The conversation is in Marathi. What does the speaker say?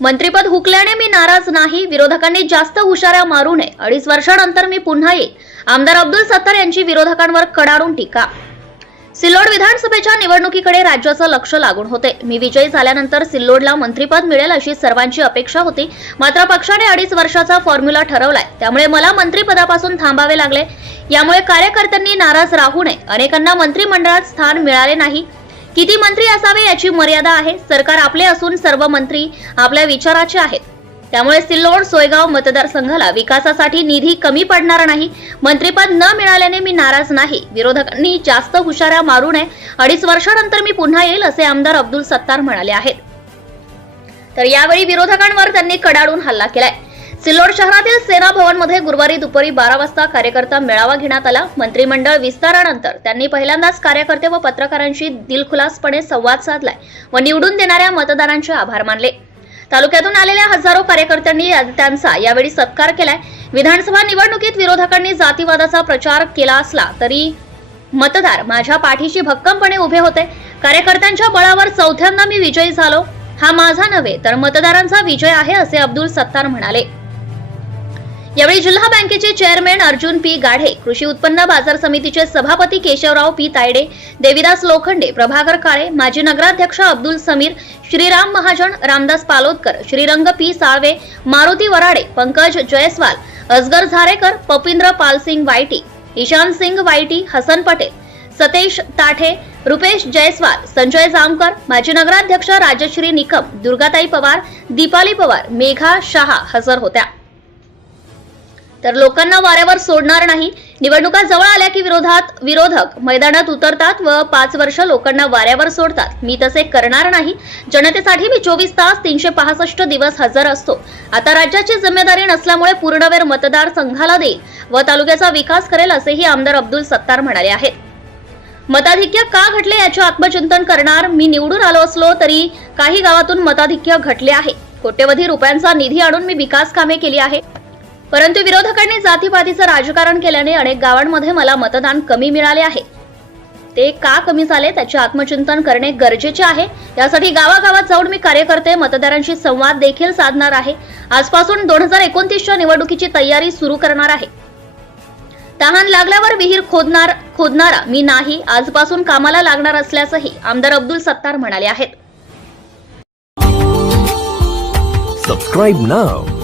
मंत्रीपद हुकल्याने मी नाराज नाही. विरोधकांनी जास्त हुशाऱ्या मारू नये. अडीच वर्षानंतर मी पुन्हा येईल आमदार अब्दुल सत्तार यांची विरोधकांवर कडाडून टीका. सिल्लोड विधानसभेच्या निवडणुकीकडे राज्याचं लक्ष लागून होते. मी विजयी झाल्यानंतर सिल्लोडला मंत्रीपद मिळेल अशी सर्वांची अपेक्षा होती. मात्र पक्षाने अडीच वर्षाचा फॉर्म्युला ठरवलाय. त्यामुळे मला मंत्रीपदापासून थांबावे लागले. यामुळे कार्यकर्त्यांनी नाराज राहू नये. अनेकांना मंत्रिमंडळात स्थान मिळाले नाही. किती मंत्री असावे याची मर्यादा आहे? सरकार आपले असून सर्व मंत्री आपल्या विचाराचे आहेत. त्यामुळे सिल्लोड सोयगाव मतदारसंघाला विकासासाठी निधी कमी पडणार नाही. मंत्रीपद न मिळाल्याने मी नाराज नाही. विरोधकांनी जास्त हुशाऱ्या मारू नये. अडीच वर्षानंतर मी पुन्हा येईल असे आमदार अब्दुल सत्तार म्हणाले आहेत. तर यावेळी विरोधकांवर त्यांनी कडाडून हल्ला केलाय. सिल्लोड शहरातील सेना भवनमध्ये गुरुवारी दुपारी बारा वाजता कार्यकर्ता मेळावा घेण्यात आला. मंत्रिमंडळ विस्तारानंतर त्यांनी पहिल्यांदाच कार्यकर्ते व पत्रकारांशी दिलखुलासपणे संवाद साधलाय व निवडून देणाऱ्या मतदारांचे आभार मानले. तालुक्यातून आलेल्या हजारो कार्यकर्त्यांनी त्यांचा यावेळी सत्कार केलाय. विधानसभा निवडणुकीत विरोधकांनी जातीवादाचा प्रचार केला असला तरी मतदार माझ्या पाठीशी भक्कमपणे उभे होते. कार्यकर्त्यांच्या बळावर चौथ्यांदा मी विजयी झालो. हा माझा नव्हे तर मतदारांचा विजय आहे असे अब्दुल सत्तार म्हणाले. यावेळी जिल्हा बँकेचे चेअरमॅन अर्जुन पी गाढे कृषी उत्पन्न बाजार समितीचे सभापती केशवराव पी तायडे देविदास लोखंडे प्रभाकर काळे माजी नगराध्यक्ष अब्दुल समीर श्रीराम महाजन रामदास पालोदकर श्रीरंग पी साळवे मारुती वराडे पंकज जयस्वाल अजगर झारेकर पपिंद्र पालसिंग वायटी ईशान सिंग वायटी हसन पटेल सतेश ताठे रुपेश जयस्वाल संजय जामकर माजी नगराध्यक्ष राजश्री निकम दुर्गाताई पवार दीपाली पवार मेघा शहा हजर होत्या. तर लोकांना वाऱ्यावर सोडणार नाही. निवडणुका जवळ आल्या की विरोधात विरोधक मैदानात उतरतात व पाच वर्ष लोकांना वाऱ्यावर सोडतात. मी तसे करणार नाही. जनतेसाठी मी चोवीस तास तीनशे पासष्ट दिवस हजर असतो. आता राज्याची जिम्मेदारी नसल्यामुळे पूर्णवेळ मतदार संघाला देईल व तालुक्याचा विकास करेल असेही आमदार अब्दुल सत्तार म्हणाले आहेत. मताधिक्य का घटले याचे आत्मचिंतन करणार मी निवडून आलो असलो तरी काही गावातून मताधिक्य घटले आहे. कोट्यवधी रुपयांचा निधी आणून मी विकास कामे केली आहे. परंतु विरोधकांनी जातीपातीचं राजकारण केल्याने अनेक गावांमध्ये मला मतदान कमी मिळाले आहे. ते का कमी झाले त्याचे आत्मचिंतन करणे गरजेचे आहे. यासाठी गावागावात जाऊन मी कार्यकर्ते मतदारांशी संवाद देखील साधणार आहे. आजपासून दोन हजार एकोणतीसच्या निवडणुकीची तयारी सुरू करणार आहे. तहान लागल्यावर विहीर खोदणार खोदणारा मी नाही. आजपासून कामाला लागणार असल्याचंही आमदार अब्दुल सत्तार म्हणाले आहेत. Subscribe now.